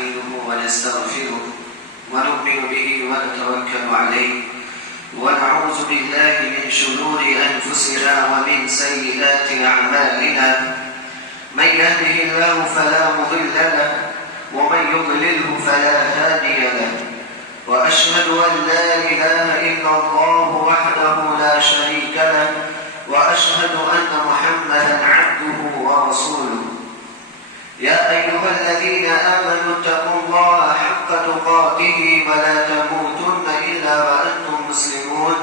ونستعينه ونستغفره ونؤمن به ونتوكل عليه ونعوذ بالله من شرور أنفسنا ومن سيئات أعمالنا. من يهده الله فلا مضل له ومن يضلله فلا هادي له، وأشهد أن لا إله إلا الله وحده لا شريك له، وأشهد أن محمدا عبده ورسوله. يا أيها الذين آمنوا اتقوا الله حق تقاته ولا تموتن إلا وأنتم مسلمون.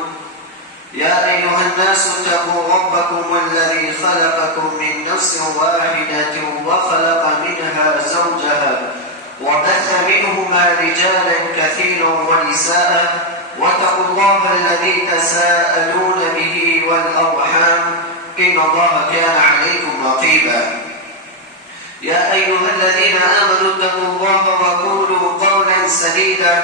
يا أيها الناس اتقوا ربكم الذي خلقكم من نفس واحدة وخلق منها زوجها وبث منهما رجالا كثيرا ونساء، واتقوا الله الذي تساءلون به والأرحام إن الله كان عليكم رقيبا. يا أيها الذين آمنوا اتقوا الله وقولوا قولا سديدا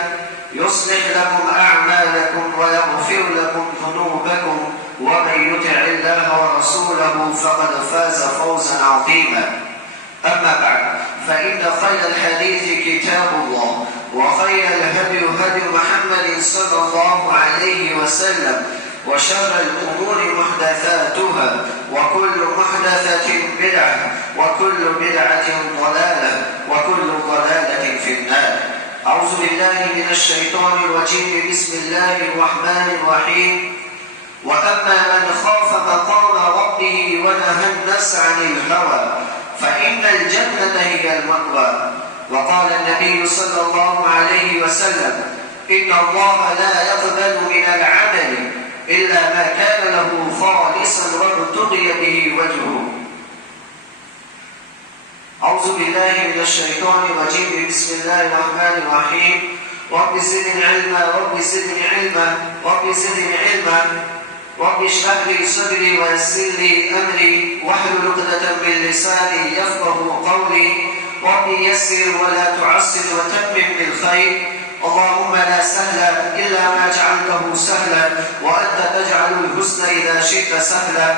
يصلح لكم أعمالكم ويغفر لكم ذنوبكم، ومن يطع الله ورسوله فقد فاز فوزا عظيما. أما بعد، فإن خير الحديث كتاب الله، وخير الهدي هدي محمد صلى الله عليه وسلم، وشر الأمور محدثاتها، وكل محدثة بدعة، وكل بدعة ضلالة، وكل ضلالة في النار. أعوذ بالله من الشيطان الرجيم. بسم الله الرحمن الرحيم. وأما من خاف مقام ربه ونهى النفس عن الهوى فإن الجنة هي المأوى. وقال النبي صلى الله عليه وسلم: إن الله لا يقبل من العمل إلا ما كان له خالصا وابتغي به وجهه. أعوذ بالله من الشيطان الرجيم. بسم الله الرحمن الرحيم. رب زدني علما رب زدني علما رب زدني علما رب اشرح لي صدري ويسر لي أمري واحلل عقدة من لساني يفقه قولي. رب يسر ولا تعسر وتمم بالخير. اللهم لا سهل إلا ما جعلته سهلا، وأنت تجعل الحزن إذا شئت سهلا.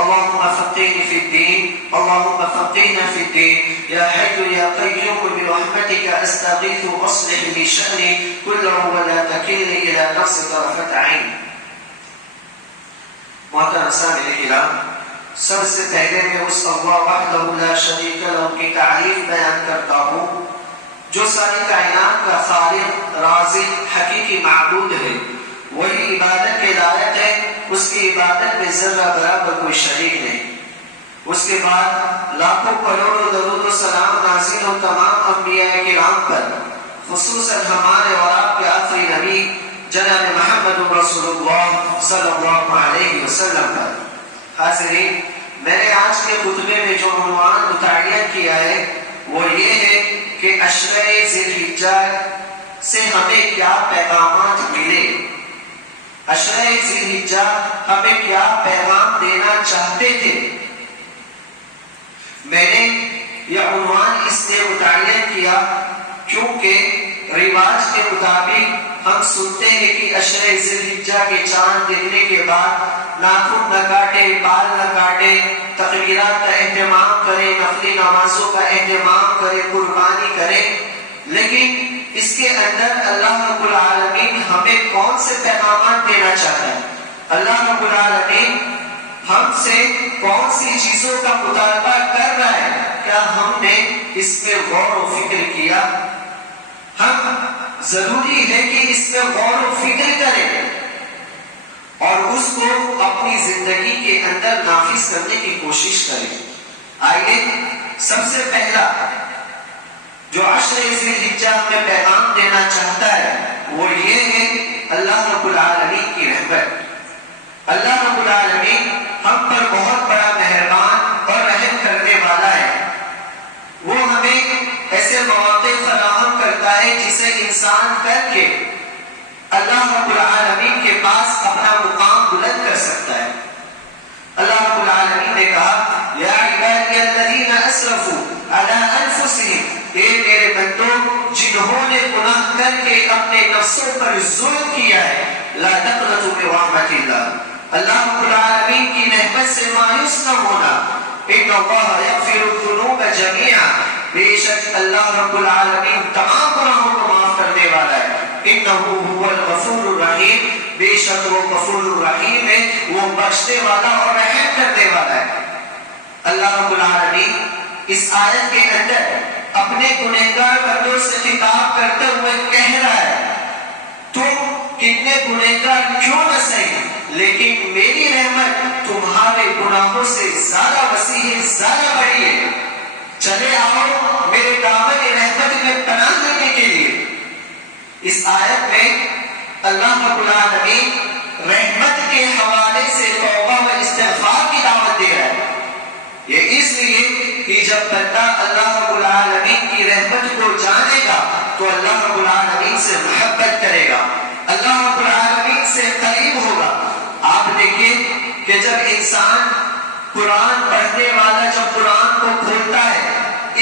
اللهم فقهني في الدين، اللهم فقهنا في الدين. يا حي يا قيوم برحمتك أستغيث أصلح لي شأني كله ولا تكلني إلى نفسي طرفة عين. محترم سامعین کرام، سب سے پہلے میں اس اللہ وحدہ لا شریک لہ کی تعریف بیان کرتا ہوں جو ساری کائنات کا خالق، رازق، حقیقی معبود ہے. وہی عبادت کے لائق ہے، اس کی عبادت میں ذرہ برابر کوئی شریک نہیں. اس کے بعد لاکھوں کروڑوں درود و سلام نازل ہو تمام انبیاء کرام پر، خصوصاً ہمارے اور آپ کے آخری نبی جناب محمد رسول اللہ صلی اللہ علیہ وسلم پر. حاضرین، میں نے آج کے خطبے میں جو عنوان متعین کیا ہے وہ یہ ہے کہ عشرہ ذی الحجہ سے ہمیں کیا پیغامات ملے. عشرہ ذی الحجہ ہمیں کیا پیغام دینا چاہتے تھے. میں نے یہ عنوان اس لیے متعین کیا کیونکہ رواج کے مطابق ہم سنتے ہیں کہ عشرہ ذی الحجہ کے چاند دکھنے کے بعد ناخن نہ کاٹے، بال نہ کاٹے، تقریرات کا اہتمام کرے، نفلی نمازوں کا اہتمام کرے، قربانی کرے. لیکن اس کے اندر اللہ رب العالمین ہمیں کون سے پیغامات دینا چاہتا ہے؟ اللہ رب العالمین ہم سے کون سی چیزوں کا مطالبہ کر رہا ہے؟ کیا ہم نے اس پہ غور و فکر کیا؟ ہم ضروری ہے کہ اس پہ غور و فکر کریں اور اس کو اپنی زندگی کے اندر نافذ کرنے کی کوشش کریں. آئیے، سب سے پہلا جو عشر ذی الحجہ ہمیں پیغام دینا چاہتا ہے وہ یہ ہے اللہ رب العالمین کی رحمت. اللہ رب العالمین ہم پر بہت بڑا مہربان اور رحم کرنے والا ہے. وہ ہمیں ایسے مواقع فراہم کرتا ہے جسے انسان کر کے اللہ رب العالمین کے پاس اپنا مقام بلند کر سکتا ہے. اللہ رب العالمین نے کہا: یا عبادی الذین اسرفوا علی انفسہم، اے میرے بندوں جنہوں نے گناہ کر کے اپنے نفسوں پر ظلم کیا ہے، لا تقنطوا من رحمت اللہ، اللہ رب العالمین کی رحمت سے مایوس نہ ہونا. ان اللہ یغفر الذنوب جميعا، بے شک اللہ رب العالمین تمام گناہوں کو معاف کرنے والا ہے. انہ هو الغفور الرحیم، بے شک وہ غفور الرحیم ہے، وہ بخشنے والا اور رحم کرنے والا ہے. اللہ رب العالمین اس آیت کے اندر اپنے گنہگار بندوں سے خطاب کرتے ہوئے کہہ رہا ہے تم کتنے گنہگار کیوں نہ سہی، لیکن میری رحمت تمہارے گناہوں سے زیادہ وسیع ہے، زیادہ بڑی ہے. چلے آؤ میرے دامن رحمت میں پناہ لینے کے لیے. اس آیت میں اللہ رب العالمین رحمت کے حوالے سے توبہ و استغفار کی دعوت دے رہا ہے. یہ اس لیے کہ جب بندہ اللہ رب العالمین کی رحمت کو جانے گا تو اللہ رب العالمین سے محبت کرے گا، اللہ رب العالمین سے قریب ہوگا. آپ دیکھیے کہ جب انسان قرآن پڑھنے والا جب قرآن کو کھولتا ہے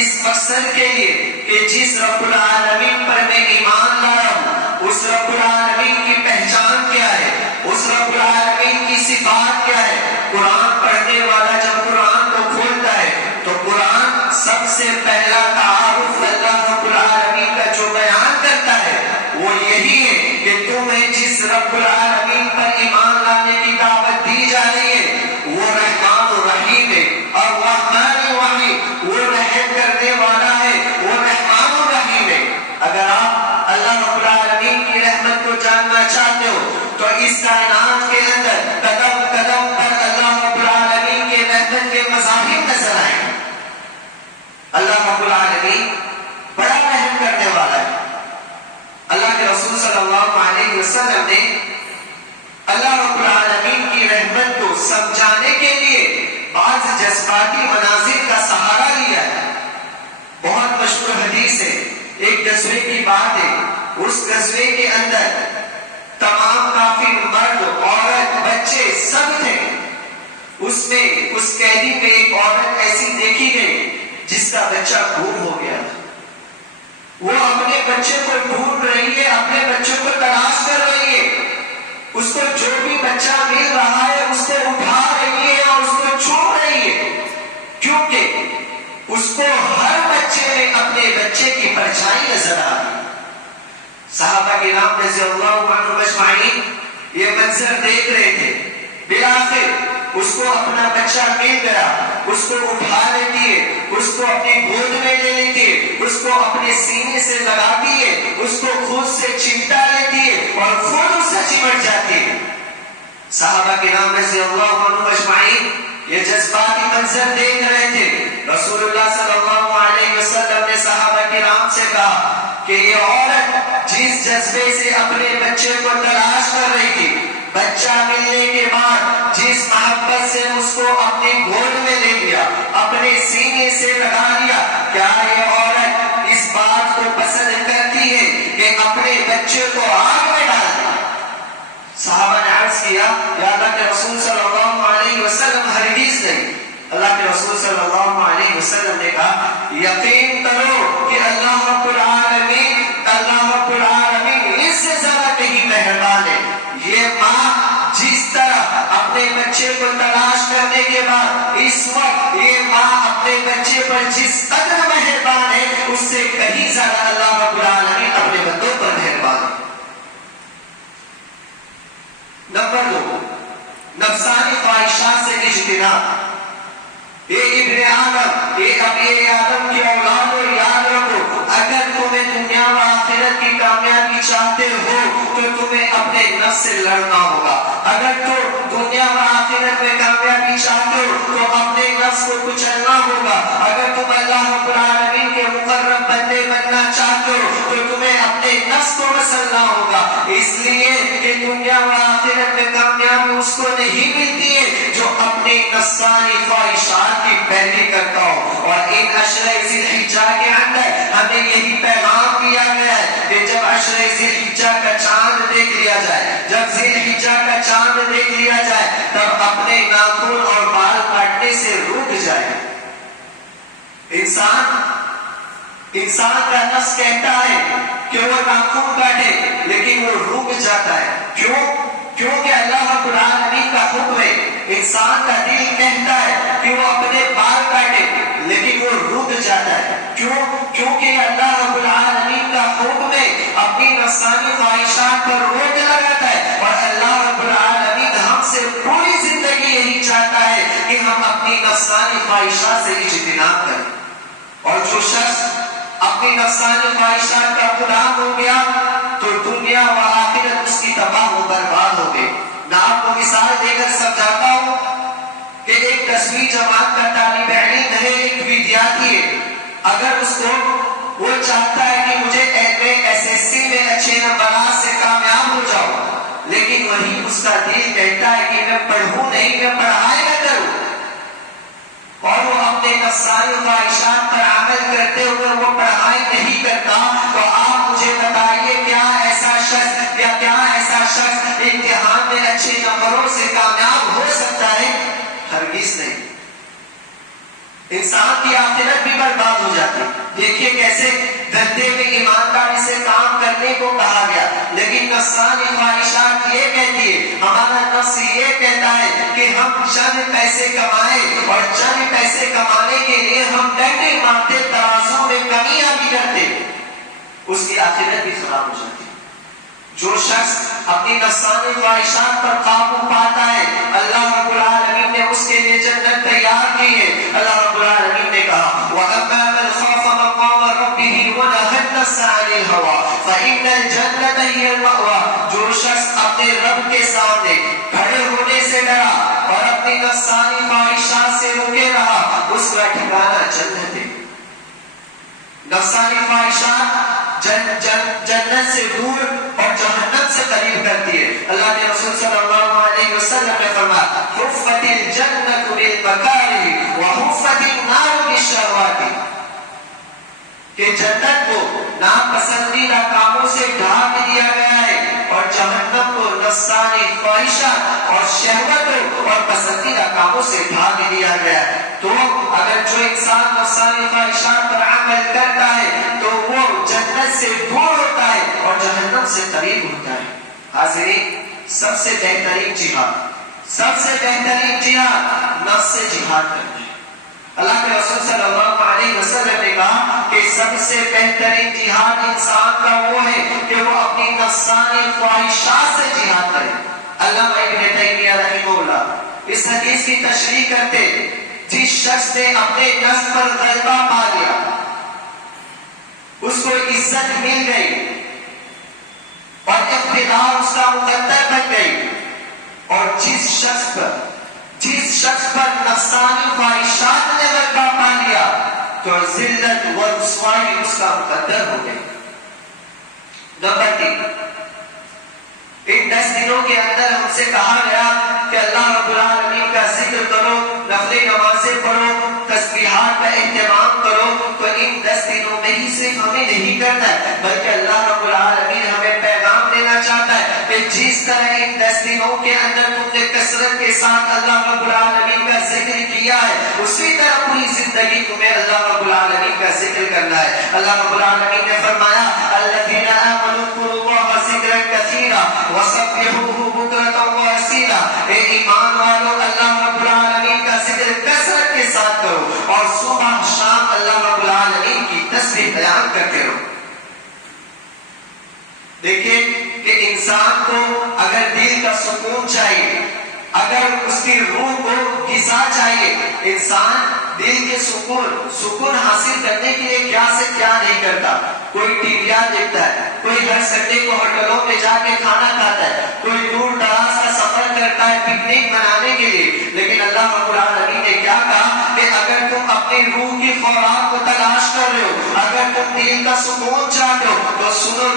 اس مقصد کے لیے کہ جس رب العالمین پر میں ایمان لایا ہوں اس رب العالمین کی پہچان کیا ہے، اس رب العالمین کی صفات کیا ہے. قرآن پڑھنے والا جب قرآن کو کھولتا ہے تو قرآن سب سے پہلا تعارف اللہ رب العالمین کا جو بیان کرتا ہے وہ یہی ہے کہ تمہیں جس رب العالمین پر ایمان لانے کی دعوت دی جا رہی ہے وہ رحمان و رحیم ہے، اور رحمان و رحیم وہ رحم کرنے والا ہے، وہ رحمان و رحیم ہے. اگر آپ اللہ رب العالمین کی رحمت کو جاننا چاہتے ہو تو اس کائنات کے اندر قدم قدم پر اللہ رب العالمین کے رحمت کے مظاہر نظر آئیں. اللہ رب العالمین بڑا رحم کرنے والا ہے. اللہ کے رسول صلی اللہ علیہ وسلم نے اللہ رب العالمین کی رحمت کو سمجھانے کے لیے بعض جذباتی مناظر کا سہارا لیا ہے. بہت مشہور حدیث ہے، ایک غزوے کی بات ہے. اس غزوے کے اندر تمام کافر مرد عورت بچے سب تھے. اس میں اس قیدی میں ایک عورت ایسی دیکھی گئی جس کا بچہ گم ہو گیا تھا. وہ اپنے بچے کو ڈھونڈ رہی ہے، اپنے بچے کو تلاش کر رہی ہے. اس کو جو بھی بچہ مل رہا ہے اس کو اٹھا رہی ہے اور اس کو چھوڑ رہی ہے، کیونکہ اس کو ہر بچے میں اپنے بچے کی پرچھائی نظر آ رہی. صحابہ کرام رضی اللہ عنہم اجمعین یہ منظر دیکھ رہے تھے. بالآخر اس کو اپنا بچہ مل گیا، اس کو اٹھا لیتی ہے، اس کو اپنی گود میں لے لیتی ہے، اس کو اپنے سینے سے لگاتی ہے، اس کو خود سے چمٹا لیتی ہے اور خود اس سے چمٹ جاتی ہے. صحابہ کرام رضی اللہ عنہم اجمعین یہ جذباتی منظر دیکھ رہے تھے. رسول اللہ صلی اللہ علیہ وسلم نے صحابہ کرام سے کہا کہ یہ عورت جس جذبے سے اپنے بچے کو تلاش کر رہی تھی، بچہ ملنے کے بعد جس محبت سے اس کو اپنی گود میں لے لیا، اپنے سینے سے لگا لیا، کیا یہ عورت اس بات کو پسند کرتی ہے کہ اپنے بچے کو آگ میں ڈال دے؟ صحابہ نے عرض کیا یا اللہ کے رسول صلی اللہ علیہ وسلم ہرگز نہیں. اللہ کے رسول صلی اللہ علیہ وسلم نے کہا یقین کرو کہ اللہ رب العالمین اس سے زیادہ کہیں مہربان ہے. یہ ماں جس طرح اپنے بچے کو تلاش کرنے کے بعد اس وقت یہ ماں اپنے بچے پر جس قدر مہربان ہے اس سے کہیں زیادہ اللہ رب العالمین اپنے بندوں پر مہربان ہے. نمبر 2، نفسانی خواہشات سے اجتناب. ابن آدم، ابی آدم کی اولاد اور یاد رکھو اگر تمہیں دنیا و آخرت کی کامیابی چاہتے ہو تو تمہیں اپنے نفس سے لڑنا ہوگا. اگر تم دنیا و آخرت میں کامیابی چاہتے ہو تو اپنے نفس کو کچلنا ہوگا. اگر تم اللہ رب العالمین کے مقرب بندے بننا چاہتے ہو تو تمہیں اپنے نفس کو مسلنا ہوگا. اس لیے کہ دنیا و آخرت میں کامیابی اس کو نہیں ملتی ہے جو اپنے نفسانی خواہشات کی پیروی کرتا ہو. اور ان عشرہ ذی الحجہ کے اندر ہمیں یہی پیغام دیا گیا ہے کہ جب عشرہ ذی الحجہ کا چاند دیکھ لیا جائے، جب ذی الحجہ کا چاند دیکھ لیا جائے تب اپنے ناخن اور بال کاٹنے سے رک جائے. انسان کا نفس کہتا ہے کہ وہ ناخن کاٹے لیکن وہ رک جاتا ہے. کیونکہ اللہ رب العالمین کا حکم ہے. انسان کا دل کہتا ہے کہ وہ اپنے بال کاٹے لیکن وہ رک جاتا ہے. کیوں؟ کیونکہ اللہ رب العالمین کا حکم ہے اپنی نفسانی خواہشات پر روک لگاتا ہے، اور اللہ رب العالمین ہم سے پوری زندگی یہی چاہتا ہے کہ ہم اپنی نفسانی خواہشات سے اجتناب کریں. اور جو شخص اپنی نفسانی خواہشات کا غلام ہو گیا تو دنیا و آخرت اس کی تباہ و برباد ہو گئی. میں آپ کو مثال دے کر سمجھاتا ہوں کہ ایک 10ویں جماعت کا طالب علم ہے، ایک ودیارتھی ہے. اگر اس کو وہ چاہتا ہے کہ مجھے SSC میں اچھے نمبرات سے کامیاب ہو جاؤں، لیکن وہی اس کا دل کہتا ہے کہ میں پڑھوں نہیں، میں پڑھائی نہ کروں، اور وہ اپنے نفسانی خواہشات پر عمل کرتے ہوئے وہ پڑھائی نہیں کرتا، تو آپ مجھے بتائیے کیا ایسا شخص یا کیا ایسا شخص امتحان میں اچھے نمبروں سے کامیاب ہو سکتا ہے؟ ہرگز نہیں. انسان کی آخرت بھی برباد ہو جاتی. دیکھیے کیسے دھندے میں ایمانداری سے کام کرنے کو کہا گیا، لیکن نفسانی خواہشات یہ کہتی ہے، ہمارا نفس یہ کہتا ہے کہ ہم چند پیسے کمائیں، اور چند پیسے کمانے کے لیے ہم ڈنڈے مارتے، ترازو میں کمیاں بھی کرتے، اس کی آخرت بھی خراب ہو جاتی. جو شخص اپنی نفسانی خواہشات پر قابو پاتا ہے، اللہ رب العالمین نے اس کے لیے جنت تیار کی ہے. اللہ رب العالمین نے کہا وَأَمَّا مَنْ خَافَ مَقَامَ رَبِّهِ وَنَهَى النَّفْسَ عَنِ الْهَوَىٰ فَإِنَّ الْجَنَّةَ هِيَ الْمَأْوَىٰ. جو شخص اپنے رب کے سامنے کھڑے ہونے سے ڈرا اور اپنی نفسانی خواہشات سے روکے رہا، اس کا ٹھکانہ جنت ہے. نفسانی خواہشات جنت سے دور اور جہنم سے قریب کرتی ہے. اللہ کے رسول صلی اللہ علیہ وسلم نے فرمایا حفت الجنت بالمکارہ وحفت النار بالشہوات، کہ جنت کو ناپسندیدہ کاموں سے ڈھانپ دیا گیا ہے، اور جہنم کو نفسانی خواہشات اور شہوتوں اور پسندیدہ کاموں سے ڈھانپ دیا گیا ہے. تو اگر جو انسان نفسانی خواہشات پر عمل کرتا ہے تو وہ جنت سے دور ہوتا ہے اور جہنم سے قریب ہوتا ہے. حاضرین، سب سے بہترین جہاد نفس سے جہاد کرنا ہے. اللہ کے رسول صلی اللہ علیہ وسلم نے کہا کہ سب سے بہترین جہاد انسان کا وہ ہے کہ وہ اپنی نفسانی خواہشات سے جہاد کرے. علامہ ابن تیمیہ رحمہ اللہ اس حدیث کی تشریح کرتے، جس شخص نے اپنے نفس پر غلبہ پا لیا، اس کو عزت مل گئی اور اقتدار اس کا مقدر بن گئی، اور جس شخص پر نفسانی خواہشات نے غلبہ پا لیا تو ذلت و رسوائی اس کا مقدر ہو گئی. نمبر 3، ان 10 دنوں کے اندر ہم سے کہا گیا کہ اللہ رب العالمین کا ذکر کرو، نفل نمازیں پڑھو، تسبیحات کا اہتمام کرو. تو ان 10 دنوں میں ہی صرف ہمیں نہیں کرنا ہے، بلکہ اللہ رب العالمین ہمیں پیغام دینا چاہتا ہے کہ جس طرح ان 10 دنوں کے اندر تم نے کثرت کے ساتھ اللہ رب العالمین کا ذکر کیا ہے، اسی طرح پوری زندگی تمہیں اللہ رب العالمین کا ذکر کرنا ہے. اللہ رب العالمین نے فرمایا الذین آمنوا اذکروا اللہ ذکرا کثیرا وسبحوہ بکرۃ واصیلا. اے ایمان والو، اللہ رب العالمین کا ذکر کثرت کے ساتھ کرو اور صبح شام اللہ رب العالمین کی تسبیح بیان کرتے رہو. دیکھیں کہ انسان کو اگر دل کا سکون چاہیے، اگر اس کی روح کو غذا چاہیے، انسان دل کے سکون حاصل کرنے کے لیے کیا سے کیا نہیں کرتا. کوئی ٹی وی دیکھتا ہے، کوئی ہر سنڈے کو ہوٹلوں پہ جا کے کھانا کھاتا ہے، کوئی دور دراز کا سفر کرتا ہے پکنک منانے کے لیے. لیکن اللہ رب العالمین نے کیا کہا کہ اگر تم اپنی روح کی خوراک کو تلاش کر رہے ہو، اگر تم دل کا سکون چاہتے ہو تو سنو،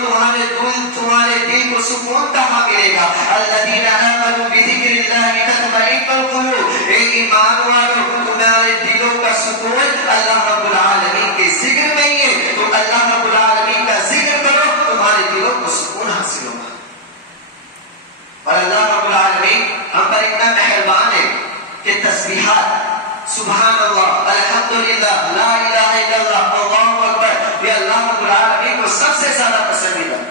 تمہارے دل کو سکون کہاں ملے گا؟ الذین آمنوا بذکر اللہ تطمئن القلوب. اے ایمان والو، تمہارے دلوں کا سکون اللہ رب العالمین کے ذکر میں ہی ہے. تو اللہ رب العالمین کا ذکر کرو، تمہارے دلوں کو سکون حاصل ہوگا. اور اللہ رب العالمین ہم پر اتنا مہربان ہے کہ تسبیحات سبحان اللہ، الحمدللہ، لا الہ الا اللہ، اللہ اکبر، یہ اللہ رب العالمین کو سب سے زیادہ پسندیدہ.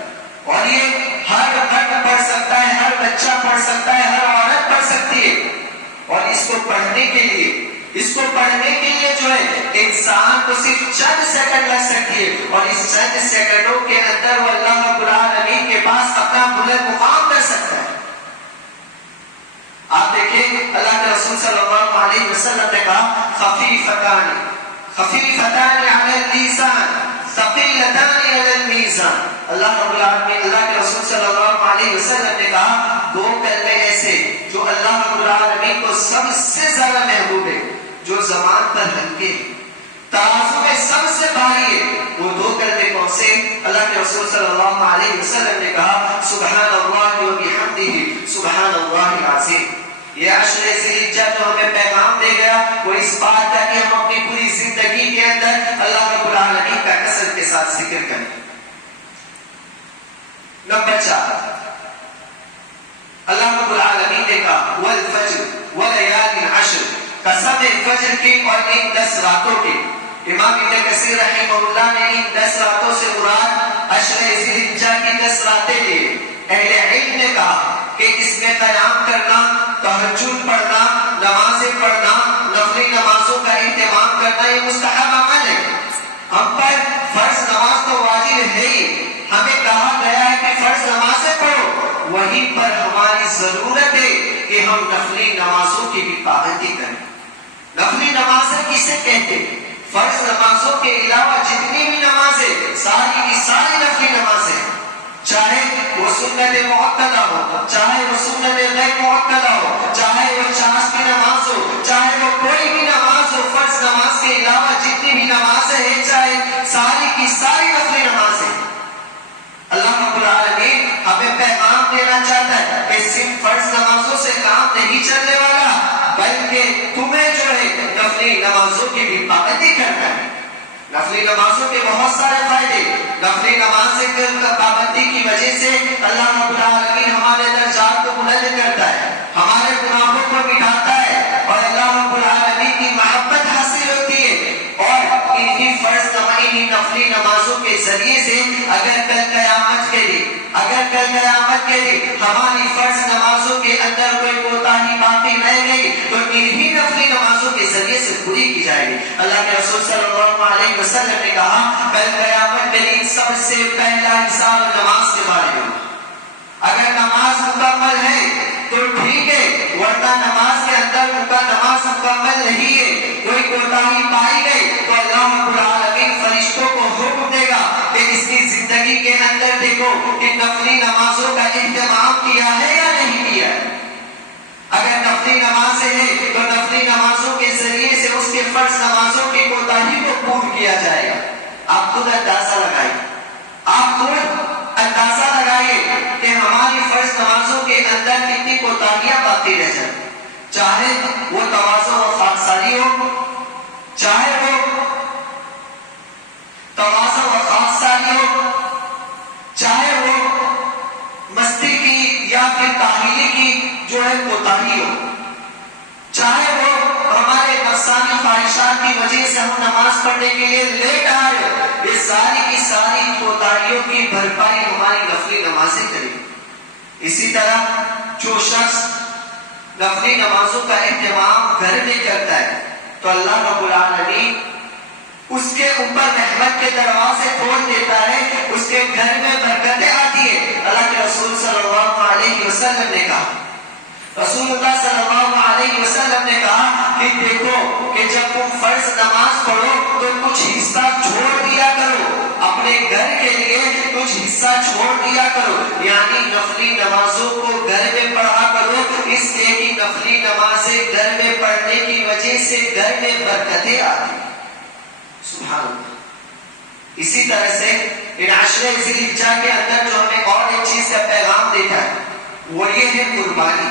اور یہ ہر مرد پڑھ سکتا ہے، ہر بچہ پڑھ سکتا ہے، ہر عورت پڑھ سکتی ہے. اور اس کو پڑھنے کے لیے اس کو پڑھنے کے لیے جو ہے انسان کو صرف چند سیکنڈ لگ سکتی ہے، اور اس چند سیکنڈوں کے اندر وہ اللہ رب العالمین کے پاس اپنا بلند مقام کر سکتا ہے۔ آپ دیکھیں اللہ کے رسول صلی اللہ علیہ وسلم نے کہا خفیفتان علی اللسان ثقیلتان علی المیزان۔ اللہ رب العالمین، اللہ کے رسول صلی اللہ علیہ وسلم نے کہا دو کلمے ایسے جو اللہ رب العالمین کو سب سے زیادہ محبوب ہے، جو زبان پر ہلکے ترازو میں سب سے بھاری ہے، وہ دو کلمے کون سے؟ اللہ کے رسول صلی اللہ علیہ وسلم نے کہا سبحان اللہ و بحمدہ سبحان اللہ العظیم۔ یہ عشر ذی الحجہ جو ہمیں پیغام دے گیا وہ اس بات کا کہ ہم اپنی پوری زندگی کے اندر اللہ رب العالمین کا کثرت کے ساتھ ذکر کریں۔ نمبر 4، اللہ رب العالمین نے کہا والفجر ولیال عشر، قسم فجر کی اور ان 10 راتوں کی۔ امام ابن کثیر رحمہ اللہ نے ان 10 راتوں سے مراد عشر ذی الحجہ کی 10 راتیں لی۔ اہل علم نے کہا کہ اس میں قیام کرنا، تہجد پڑھنا، نمازیں پڑھنا، نفلی نمازوں کا اہتمام کرنا یہ مستحب عمل ہے۔ ہم پر فرض نماز تو واجب ہے ہی، ہمیں کہا گیا ہے کہ فرض نمازیں پڑھو، وہیں پر ہماری ضرورت ہے کہ ہم نفلی نمازوں کی بھی پابندی کریں۔ نفلی نمازیں کسے کہتے ہیں؟ فرض نمازوں کے علاوہ جتنی بھی نمازیں، ساری کی ساری نفلی نمازیں، چاہے وہ سنت مؤکدہ ہو، چاہے وہ سنت غیر مؤکدہ ہو، چاہے وہ چاش کی نماز ہو، چاہے وہ کوئی بھی نماز ہو، فرض نماز کے علاوہ جتنی بھی نمازیں ہیں، چاہے ساری کی ساری نفلی نمازیں، اللہ رب العالمین ہمیں پیغام دینا چاہتا ہے کہ صرف فرض نمازوں سے کام نہیں چلنے والا، بلکہ تمہیں جو ہے نفلی نمازوں کی بھی پابندی کرنا ہے۔ نفلی نمازوں کے بہت سارے فائدے، نفلی نماز کی پابندی کی وجہ سے اللہ رب العالمین ہمارے درجات کو بلند کرتا ہے، ہمارے گناہوں کو مٹاتا ہے، اور اللہ رب العالمین کی محبت حاصل ہوتی ہے۔ اور انہی نفلی نمازوں کے ذریعے سے اگر کل قیامت کے دن ہماری فرض نمازوں کے اندر کوئی کوتاہی باقی رہ گئی تو انہی نفلی نمازوں کے ذریعے سے پوری کی جائے گی۔ اللہ کے رسول صلی اللہ علیہ وسلم نے کہا کل قیامت کے دن سب سے پہلا حساب نماز کے بارے میں، اگر نماز مکمل ہے تو ٹھیک ہے، ورنہ نماز کے اندر نماز مکمل نہیں ہے، کوئی کوتاہی پائی گئی تو اللہ رب العالمین فرشتوں کو حکم دے گا کہ اس کی زندگی کے اندر دیکھو کہ نفلی نمازوں کا اہتمام کیا ہے یا نہیں کیا ہے۔ اگر نفلی نمازیں ہیں تو نفلی نمازوں کے ذریعے سے اس کے فرض نمازوں کی کوتاہی کو پورا کیا جائے گا۔ آپ خود اندازہ لگائیے کہ ہماری فرض نمازوں کے اندر کتنی کوتاہیاں باقی رہ جائیں، چاہے وہ تواضع و خاکساری ہو، چاہے وہ تواضع و خاکساری ہو، چاہے وہ مستی کی یا پھر تاہیلی کی جو ہے کوتاہی ہو، چاہے وہ ہمارے نفسانی خواہشات کی وجہ سے ہم نماز پڑھنے کے لیے لیٹ آ رہے ہو، یہ ساری کی ساری کوتاہیوں کی بھرپائی ہماری نفلی نمازیں کرے۔ اسی طرح جو شخص نفلی نمازوں کا اہتمام گھر میں کرتا ہے تو اللہ رب العالمین اس کے اوپر رحمت کے دروازے کھول دیتا ہے، اس کے گھر میں برکتیں آتی ہے۔ اللہ کے رسول صلی اللہ علیہ وسلم نے کہا، رسول اللہ صلی اللہ علیہ وسلم نے کہا کہ دیکھو کہ جب تم فرض نماز پڑھو تو کچھ حصہ چھوڑ دیا کرو، اپنے گھر کے لیے کچھ حصہ چھوڑ دیا کرو، یعنی نفلی نمازوں کو گھر میں پڑھا کرو، اس لیے کہ نفلی نمازیں گھر میں پڑھنے کی وجہ سے گھر میں برکتیں آتی۔ سبحان اللہ۔ اسی طرح سے ان عشر ذی الحجہ کے اندر جو ہمیں اور ایک چیز کا پیغام دیتا ہے وہ یہ ہے قربانی۔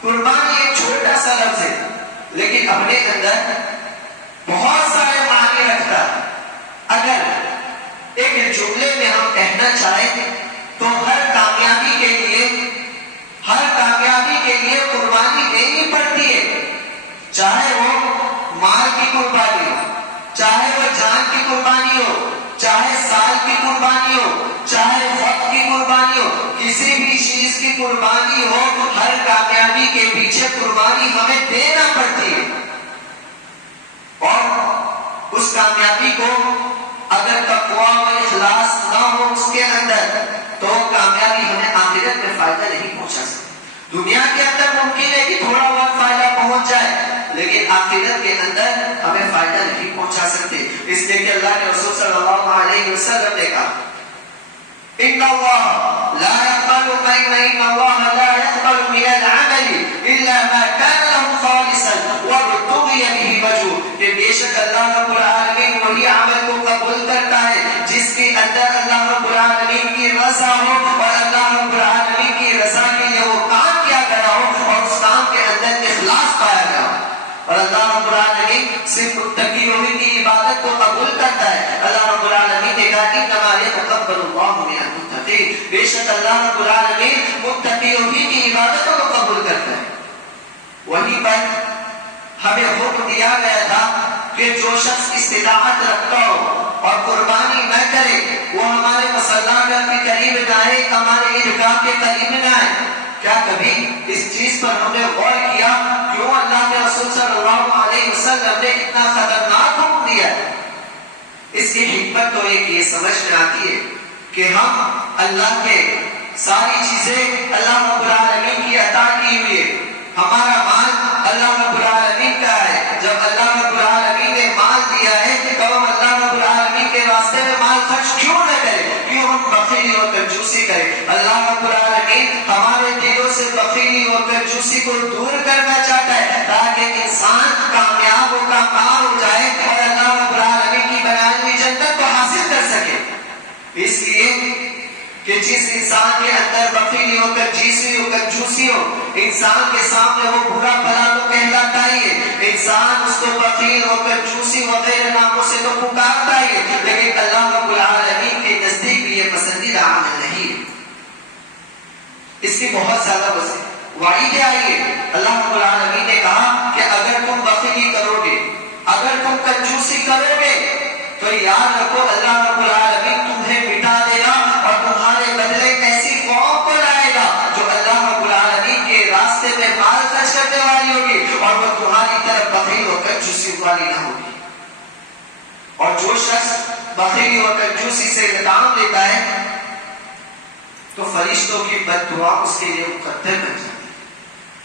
قربانی ایک چھوٹا سا لفظ ہے لیکن اپنے اندر بہت سارے معنی رکھتا ہے۔ اگر ایک جملے میں ہم کہنا چاہیں تو ہر کامیابی کے لیے قربانی دینی پڑتی ہے، چاہے وہ مال کی قربانی ہو، چاہے وہ جان کی قربانی ہو، چاہے سال کی قربانی ہو، چاہے وقت کی قربانی ہو، کسی بھی چیز کی قربانی ہو، ہر کامیابی کے پیچھے قربانی ہمیں دینا پڑتی ہے۔ اور اس کامیابی کو اگر تقویٰ و اخلاص نہ ہو اس کے اندر تو کامیابی ہمیں آخرت میں فائدہ نہیں پہنچا سکتی. دنیا کے اندر ممکن ہے کہ تھوڑا بہت فائدہ پہنچ جائے لیکن آخرت کے اندر ہمیں فائدہ نہیں پہنچا سکتے. اس لیے کہ اللہ کے رسول صلی اللہ علیہ وسلم نے کہا ان اللہ لا يقبل ان اللہ لا يقبل من العمل الا ما كان له خالصا وابتغي به وجهه کہ بے شک اللہ رب العالمین وہی عمل کو قبول کرتا ہے جس کے اندر اللہ رب العالمین کی رضا ہو اور اللہ رب العالمین کی رضا کے لیے وہ کام کیا کرا ہو اور اس کام کے اندر اخلاص پایا گیا ہو. اور اللہ رب العالمین صرف متقیوں کی عبادت کو قبول کرتا ہے. اللہ رب العالمین نے کہا انما يتقبل الله من المتقين بے شک اللہ رب العالمین متقیوں کی عبادتوں کو قبول کرتا ہے. وہیں پر ہمیں حکم دیا گیا تھا کہ جو شخص استطاعت رکھتا ہو اور قربانی نہ کرے وہ ہمارے مصلی کے قریب نہ آئے, ہمارے عیدگاہ کے قریب نہ آئے. کیا کبھی اس چیز پر ہم نے غور کیا کیوں اللہ کے رسول صلی اللہ علیہ وسلم نے اتنا خطرناک حکم دیا؟ اس کی حکمت تو ایک یہ سمجھ میں آتی ہے کہ ہم اللہ کے ساری چیزیں اللہ رب العالمین کی عطا کی ہوئی ہے. ہمارا مال اللہ رب العالمین کا ہے. جب اللہ رب العالمین نے مال دیا ہے تو ہم اللہ رب العالمین کے راستے میں مال خرچ کیوں نہ کریں, کیوں ہم بخیلی اور کنجوسی کریں؟ اللہ رب العالمین ہمارے دلوں سے بخیلی اور کنجوسی کو دور کرنا چاہتا ہے تاکہ انسان کامیاب و کامیاب ہو جائے اور اللہ رب العالمین کی بنائی ہوئی جنت کو حاصل کر سکے. اس لیے کہ جس انسان کے اندر بخیلی ہو کنجوسی ہو انسان کے سامنے وہ برا بھلا تو کہلاتا ہی ہے, انسان اس کو بخیل اور کنجوسی وغیرہ ناموں سے تو پکارتا ہی ہے, لیکن اللہ رب العالمین کے نزدیک بھی یہ پسندیدہ عمل نہیں ہے. اس کی بہت زیادہ وعید آئی ہے. اللہ رب العالمین نے کہا کہ اگر تم بخیلی کرو گے, اگر تم کنجوسی کرو گے تو یاد رکھو اللہ رب العالمین تمہیں مٹا دے گا اور تمہارے بدلے ایسی قوم کو لائے گا جو اللہ رب العالمین کے راستے میں مال خرچ کرنے والی ہوگی اور وہ تمہاری طرف بخیل اور کنجوسی والی نہ ہوگی. اور جو شخص بخیلی اور کنجوسی سے کام لیتا ہے تو فرشتوں کی بد دعا اس کے لیے مقدر بن جاتی ہے.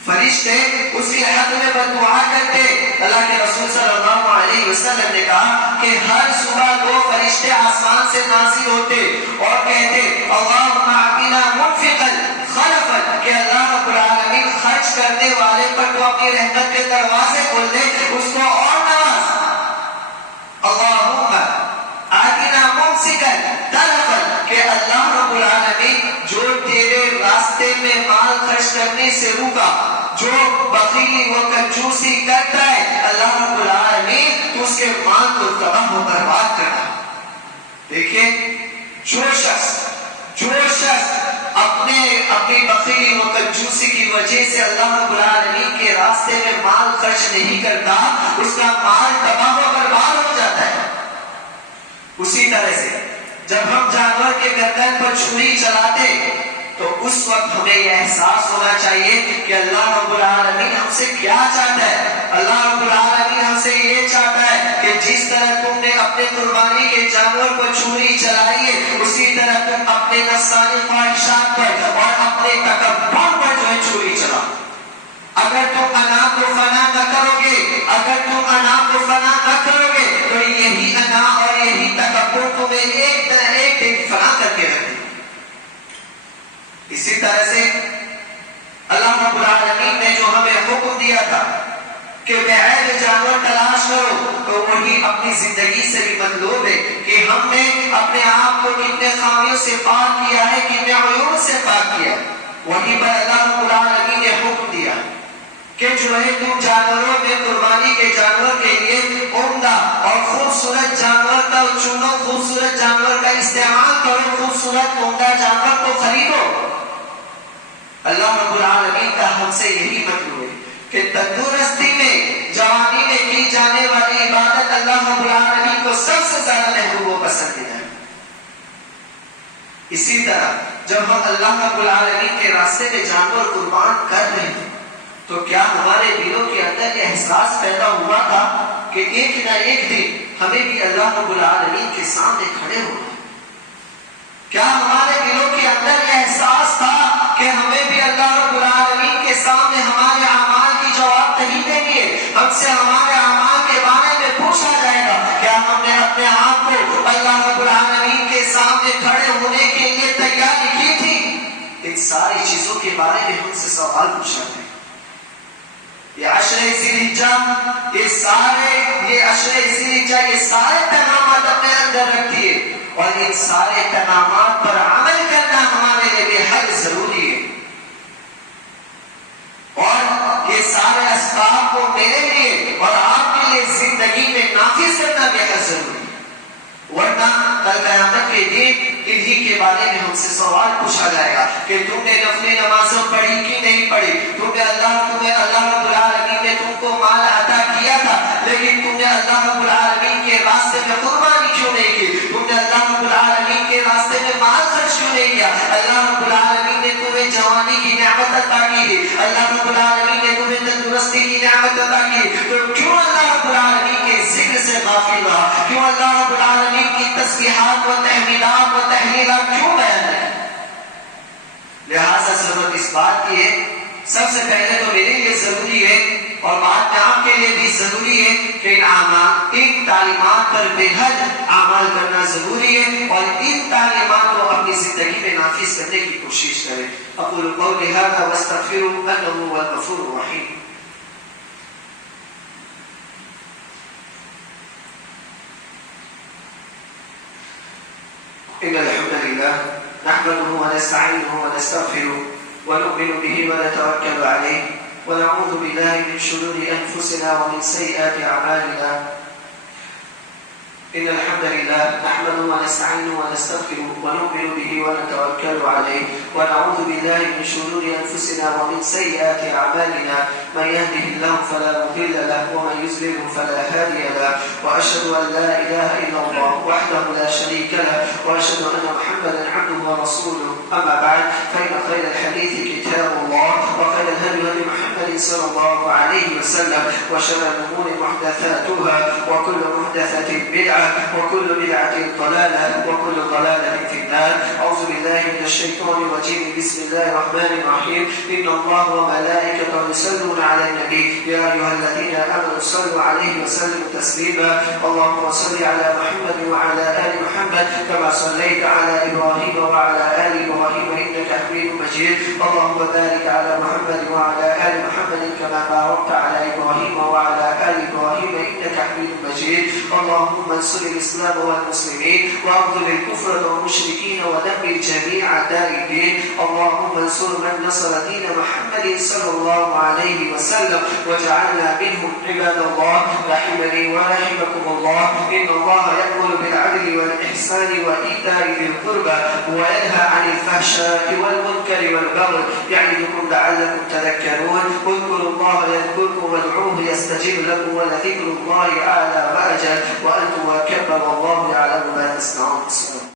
فرشتے اس کے حق میں بد دعا کرتے. اللہ کے رسول صلی اللہ علیہ وسلم نے کہا کہ ہر صبح 2 فرشتے آسمان سے نازل ہوتے اور کہتے اللہم اعطنا منفقا خلفا کہ اللہ رب العالمین خرچ کرنے والے پر تو اپنی رحمت کے دروازے کھول دے, اس کو اور نواز. اللہم اعطنا ممسکا تلفا کہ اللہ رب العالمین جو تیرے راستے میں مال خرچ کرنے سے روکا, جو بخیلی و کنجوسی کرتا ہے اللہ رب العالمین تو اس کے مال کو تباہ و برباد کرتا. دیکھیں جو شخص اپنی بخیلی و کنجوسی کی وجہ سے اللہ رب العالمین کے راستے میں مال خرچ نہیں کرتا اس کا مال تباہ و برباد ہو جاتا ہے. اسی طرح سے جب ہم جانور کے گردن پر چھری چلاتے تو اس وقت ہمیں یہ احساس ہونا چاہیے کہ اللہ رب العالمین ہم سے کیا چاہتا ہے. اللہ رب العالمین ہم سے یہ چاہتا ہے کہ جس طرح تم نے اپنے قربانی کے جانور پر چھری چلائی ہے اسی طرح تم اپنے نفسانی خواہشات پر اور اپنے تکبر پر جو ہے چھری چلاؤ. اگر تم انا کو فنا نہ کرو گے تو یہی انا اور یہی تکبر تمہیں ایک دن فنا کر کے رکھے. اسی طرح سے اللہ رب العالمین نے جو ہمیں حکم دیا تھا کہ بعید جانور تلاش کرو تو وہی اپنی زندگی سے بھی مطلوب ہے کہ ہم نے اپنے آپ کو کتنے خامیوں سے پاک کیا ہے, کتنے عیوب سے پاک کیا ہے. وہیں پر اللہ رب العالمین نے حکم دیا کہ جو ہے تم جانوروں میں قربانی کے جانور کے لیے عمدہ اور خوبصورت جانور کا چنو, خوبصورت جانور کا استعمال کرو, خوبصورت عمدہ جانور کو خریدو. اللہ رب العالمین کا ہم سے یہی مطلوب ہے کہ تندرستی میں جوانی میں کی جانے والی عبادت اللہ رب العالمین کو سب سے زیادہ محبوب و پسندیدہ ہے. اسی طرح جب ہم اللہ رب العالمین کے راستے میں جانور قربان کر رہے ہیں تو کیا ہمارے دلوں کے اندر یہ احساس پیدا ہوا تھا کہ ایک نہ ایک دن ہمیں بھی اللہ رب العالمین کے سامنے کھڑے ہونا ہے؟ کیا ہمارے دلوں کے اندر یہ احساس تھا کہ ہمیں بھی اللہ رب العالمین کے سامنے ہمارے اعمال کی جواب نہیں دیں گے، ہم سے ہمارے اعمال کے بارے میں پوچھا جائے گا؟ کیا ہم نے اپنے آپ کو اللہ رب العالمین کے سامنے کھڑے ہونے کے لیے تیاری کی تھی؟ ان ساری چیزوں کے بارے میں ہم سے سوال پوچھا ہے۔ یہ عشر ذی الحجہ، یہ سارے پیغامات اپنے اندر رکھتی ہے، اور ان سارے پیغامات پر عمل کرنا ہمارے لیے بے حد ضروری ہے، اور یہ سارے اسباب کو میرے لیے اور آپ کے لیے زندگی میں نافذ کرنا بے حد ضروری ہے، ورنہ کل قیامت کے دن انہی کے بارے میں ہم سے سوال پوچھا جائے گا کہ تم نے نفل نمازیں پڑھی کہ نہیں پڑھی، تمہیں اللہ رب العالمین نے تم کو مال عطا کیا تھا لیکن تم نے اللہ رب العالمین کے راستے میں قربانی کیوں نہیں کی، تم نے اللہ رب العالمین کے راستے میں مال خرچ کیوں نہیں کیا، اللہ رب العالمین نے تمہیں جوانی کی نعمت عطا کی، اللہ رب العالمین نے تمہیں تندرستی کی نعمت عطا کی، تو کیوں اللہ رب العالمین کے ذکر سے غافل رہا، کیوں اللہ رب العالمین کی تسبیحات و تحمیدات و تحلیلات کیوں بیان ہے؟ لہذا ضرورت اس بات کی ہے، سب سے پہلے تو میرے لیے ضروری ہے اور بعد میں آپ کے لیے بھی ضروری ہے کہ ان تعلیمات پر بے حد عمل کرنا ضروری ہے اور ان تعلیمات کو اپنی زندگی میں نافذ کرنے کی کوشش کریں۔ اقول قولی ھذا واستغفر انہ هو الغفور الرحیم۔ إن الحمد لله نحمده ونستعينه ونستغفره ونؤمن به ونتوكل عليه ونعوذ بالله من شرور أنفسنا ومن سيئات أعمالنا إن الحمد لله نحمده ونستعينه ونستغفره ونؤمن به ونتوكل عليه ونعوذ بالله من شرور أنفسنا ومن سيئات أعمالنا من يهده الله فلا مضل له ومن يضلل فلا هادي له وأشهد أن لا إله إلا الله وحده لا شريك له وأشهد أن محمدا عبده ورسوله أما بعد فإن خير الحديث كتاب الله وخير الهدي هدي محمد صلى الله عليه وسلم وشر الأمور محدثاتها وكل محدثة بدعة وكل بدعة ضلالة وكل ضلالة في النار۔ أعوذ بالله من الشيطان الرجيم، بسم الله الرحمن الرحيم۔ إن الله وملائكته يصلون على النبي يا أيها الذين آمنوا صلوا عليه وسلموا تسليما اللهم صل على محمد وعلى آل محمد كما صليت على إبراهيم وعلى آل إبراهيم إنك حميد مجيد اللهم بارك على محمد وعلى آل محمد كما باركت على إبراهيم وعلى آل إبراهيم إنك حميد مجيد اللهم انصر الإسلام والمسلمين واخذل الكفر والمشركين ودمر جميع أعداء الدين اللهم انصر من نصر دين محمد صلى الله عليه وسلم واجعلنا منهم عباد الله رحمني ورحمكم الله إن الله يأمر بالعدل والإحسان وإيتاء ذي القربى وينهى عن الفحشاء والمنكر والبغي يعظكم لعلكم تذكرون اذكروا الله يذكركم وادعوه يستجيب لكم ولذكر الله أعلى وأجل وأنتم وكبر الله يعلم ما تصنعون.